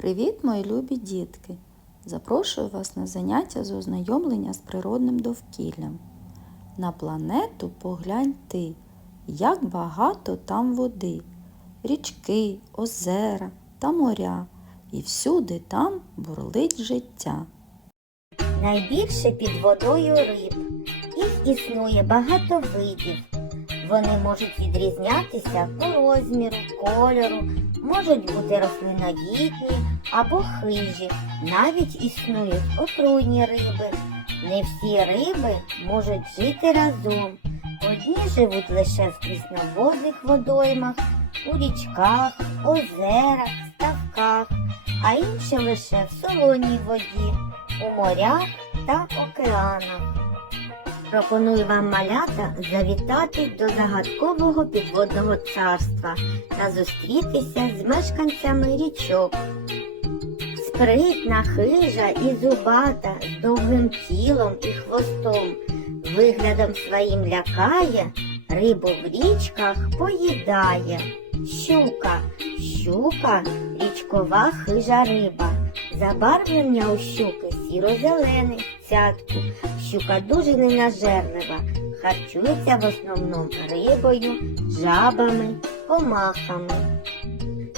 Привіт, мої любі дітки! Запрошую вас на заняття з ознайомлення з природним довкіллям. На планету поглянь ти, як багато там води, річки, озера та моря, і всюди там бурлить життя. Найбільше під водою риб. Їх існує багато видів. Вони можуть відрізнятися по розміру, кольору, можуть бути рослинноїдні або хижі. Навіть існують отруйні риби. Не всі риби можуть жити разом. Одні живуть лише в прісноводних водоймах, у річках, озерах, ставках, а інші лише в солоній воді, у морях та океанах. Пропоную вам, малята, завітати до загадкового підводного царства та зустрітися з мешканцями річок. Спритна, хижа і зубата, з довгим тілом і хвостом, виглядом своїм лякає, рибу в річках поїдає. Щука – річкова хижа риба. Забарвлення у щуки сіро-зелене, в цятку. Щука дуже ненажерлива, харчується в основному рибою, жабами, комахами.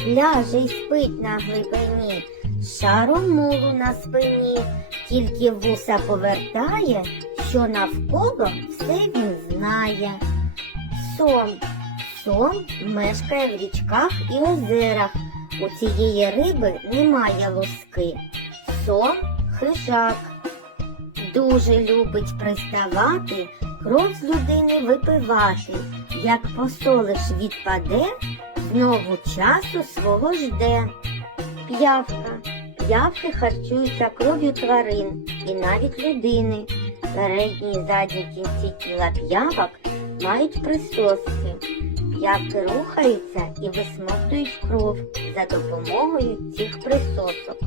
Ляже й спить на глибині, з шаром мулу на спині, тільки вуса повертає, що навколо все він знає. Сом мешкає в річках і озерах. У цієї риби немає луски. Сом – хижак. Дуже любить приставати, кров з людини випивати. Як посолиш відпаде, знову часу свого жде. П'явки харчуються кров'ю тварин і навіть людини. Передні і задні кінці тіла п'явок мають присоски. П'явки рухаються і висмоктують кров за допомогою цих присосок.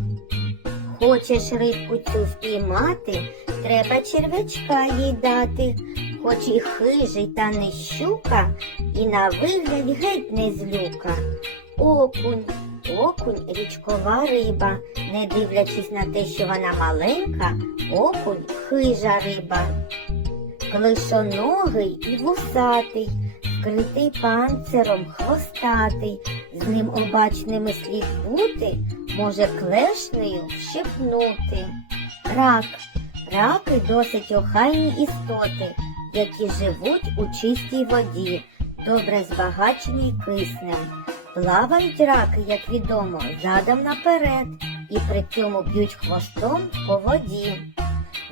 Хочеш рибку цю впіймати, треба черв'ячка їй дати. Хоч і хижий та не щука, і на вигляд геть не злюка. Окунь – річкова риба. Не дивлячись на те, що вона маленька, окунь – хижа риба. Клишоногий і вусатий, вкритий панциром, хвостатий. З ним обачними слід бути, може клешнею вщипнути. Раки досить охайні істоти, які живуть у чистій воді, добре збагачені киснем. Плавають раки, як відомо, задом наперед і при цьому б'ють хвостом по воді.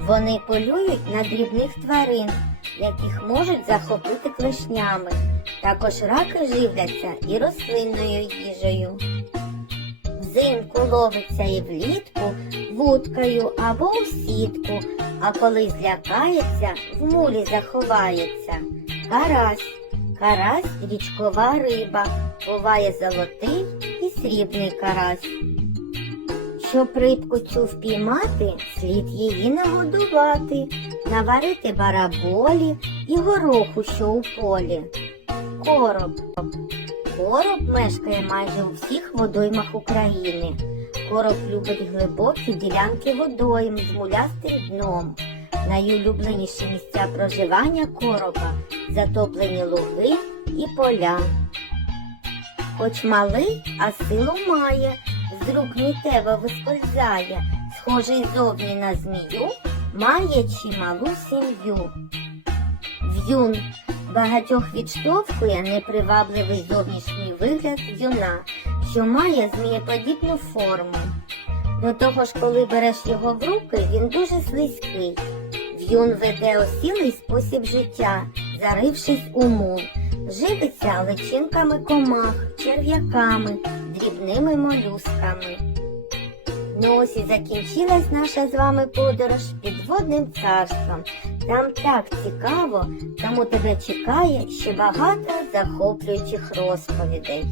Вони полюють на дрібних тварин, яких можуть захопити клешнями. Також раки живляться і рослинною їжею. Взимку ловиться і влітку вудкою або у сітку, а коли злякається, в мулі заховається. Карась – річкова риба, буває золотий і срібний карась. Щоб рибку цю впіймати, слід її нагодувати, наварити бараболі і гороху, що у полі. Короб мешкає майже у всіх водоймах України. Короб любить глибокі ділянки водойм з мулястим дном. Найулюбленіші місця проживання короба – затоплені луги і поля. Хоч малий, а силу має, з рук миттєво вискользає, схожий зовні на змію, має чималу сім'ю. В'юн багатьох відштовхує непривабливий зовнішній вигляд в'юна, що має змієподібну форму. До того ж, коли береш його в руки, він дуже слизький. В'юн веде осілий спосіб життя, зарившись у мул. Живиться личинками комах, черв'яками, дрібними молюсками. Ну ось і закінчилась наша з вами подорож підводним царством. Там так цікаво, тому тебе чекає ще багато захоплюючих розповідей.